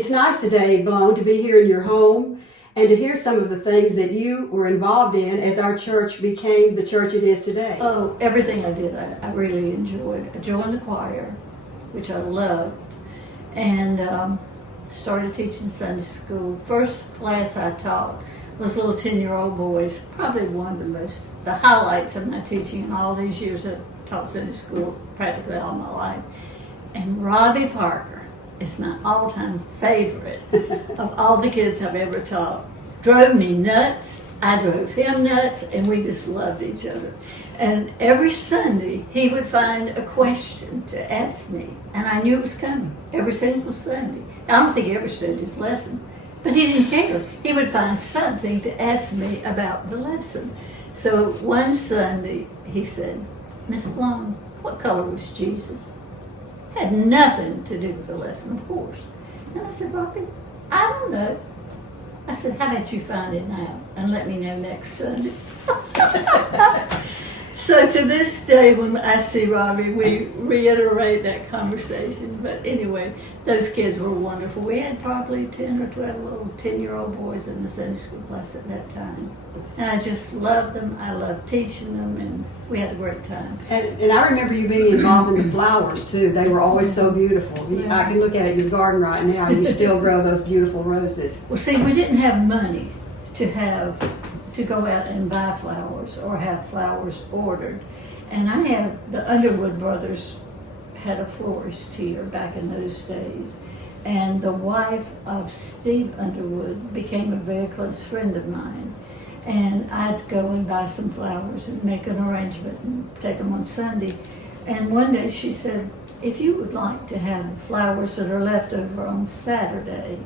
It's nice today, Blaun, to be here in your home and to hear some of the things that you were involved in as our church became the church it is today. Oh, everything I did, I really enjoyed. I joined the choir, which I loved, and started teaching Sunday school. First class I taught was little 10-year-old boys, probably one of the highlights of my teaching in all these years. I taught Sunday school practically all my life. And Robbie Parker is my all-time favorite of all the kids I've ever taught. Drove me nuts, I drove him nuts, and we just loved each other. And every Sunday, he would find a question to ask me, and I knew it was coming every single Sunday. I don't think he ever studied his lesson, but he didn't care. He would find something to ask me about the lesson. So one Sunday, he said, "Miss Blaun, what color was Jesus?" Had nothing to do with the lesson, of course. And I said, "Robbie, I don't know." I said, "How about you find it out and let me know next Sunday?" So to this day, when I see Robbie, we reiterate that conversation. But anyway, those kids were wonderful. We had probably 10 or 12 little 10-year-old boys in the Sunday school class at that time. And I just loved them. I loved teaching them, and we had a great time. And I remember you being involved in the flowers, too. They were always so beautiful. I can look at your garden right now, and you still grow those beautiful roses. Well, see, we didn't have money to go out and buy flowers or have flowers ordered. And I had, the Underwood brothers had a florist here back in those days. And the wife of Steve Underwood became a very close friend of mine. And I'd go and buy some flowers and make an arrangement and take them on Sunday. And one day she said, "If you would like to have flowers that are left over on Saturday,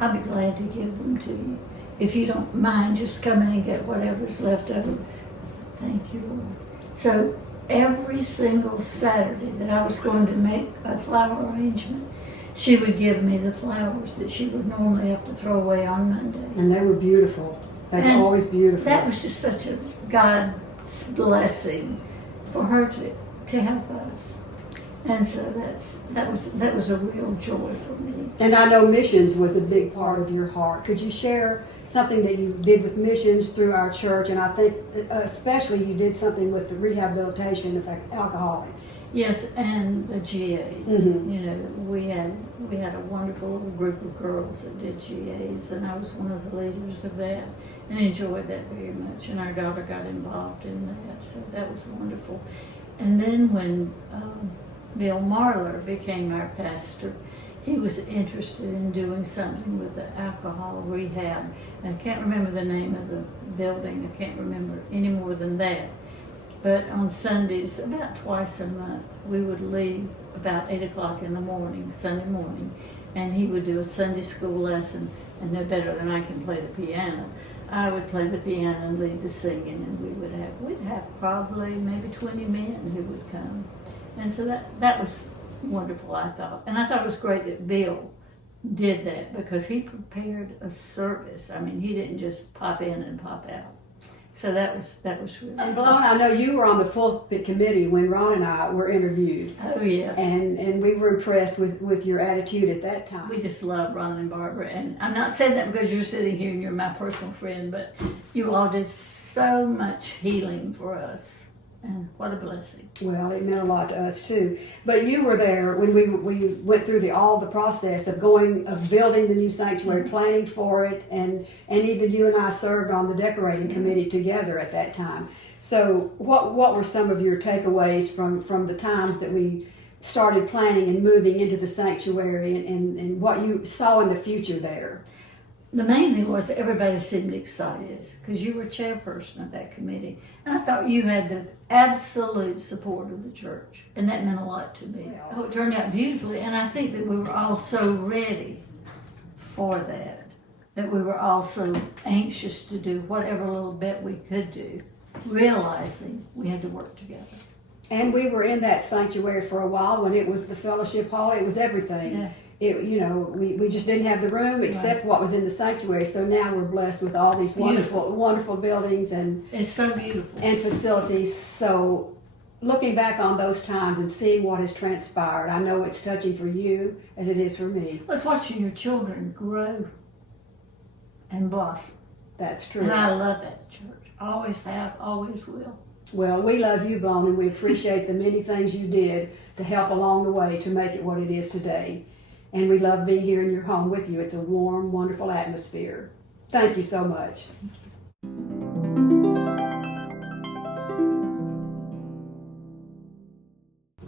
I'd be glad to give them to you. If you don't mind just coming and get whatever's left over." I said, "Thank you, Lord." So every single Saturday that I was going to make a flower arrangement, she would give me the flowers that she would normally have to throw away on Monday. And they were beautiful. They were always beautiful. That was just such a God's blessing for her to help us. And so that was a real joy for me. And I know missions was a big part of your heart. Could you share something that you did with missions through our church? And I think especially you did something with the rehabilitation of alcoholics. Yes, and the GAs. Mm-hmm. You know, we had a wonderful little group of girls that did GAs, and I was one of the leaders of that, and enjoyed that very much. And our daughter got involved in that, so that was wonderful. And then when Bill Marler became our pastor, he was interested in doing something with the alcohol rehab. And I can't remember the name of the building. I can't remember any more than that. But on Sundays, about twice a month, we would leave about 8 o'clock in the morning, Sunday morning, and he would do a Sunday school lesson. And no better than I can play the piano, I would play the piano and lead the singing, and we'd have probably maybe 20 men who would come. And so that was wonderful, I thought. And I thought it was great that Bill did that, because he prepared a service. I mean, he didn't just pop in and pop out. So that was really And Blaun, I know you were on the pulpit committee when Ron and I were interviewed. Oh, yeah. And we were impressed with your attitude at that time. We just love Ron and Barbara. And I'm not saying that because you're sitting here and you're my personal friend, but you all did so much healing for us. And what a blessing. Well, it meant a lot to us too. But you were there when we went through all the process of building the new sanctuary, planning for it, and even you and I served on the decorating committee together at that time. So what were some of your takeaways from the times that we started planning and moving into the sanctuary, and what you saw in the future there? The main thing was everybody seemed excited because you were chairperson of that committee. And I thought you had the absolute support of the church. And that meant a lot to me. Oh, it turned out beautifully. And I think that we were all so ready for that we were all so anxious to do whatever little bit we could do, realizing we had to work together. And we were in that sanctuary for a while when it was the fellowship hall. It was everything. Yeah. We just didn't have the room except what was in the sanctuary. So now we're blessed with all these wonderful buildings and it's so beautiful and facilities. So looking back on those times and seeing what has transpired, I know it's touching for you as it is for me. It's watching your children grow and blossom. That's true. And I love that church. Always have, always will. Well, we love you, Blaun, and we appreciate the many things you did to help along the way to make it what it is today. And we love being here in your home with you. It's a warm, wonderful atmosphere. Thank you so much. Thank you.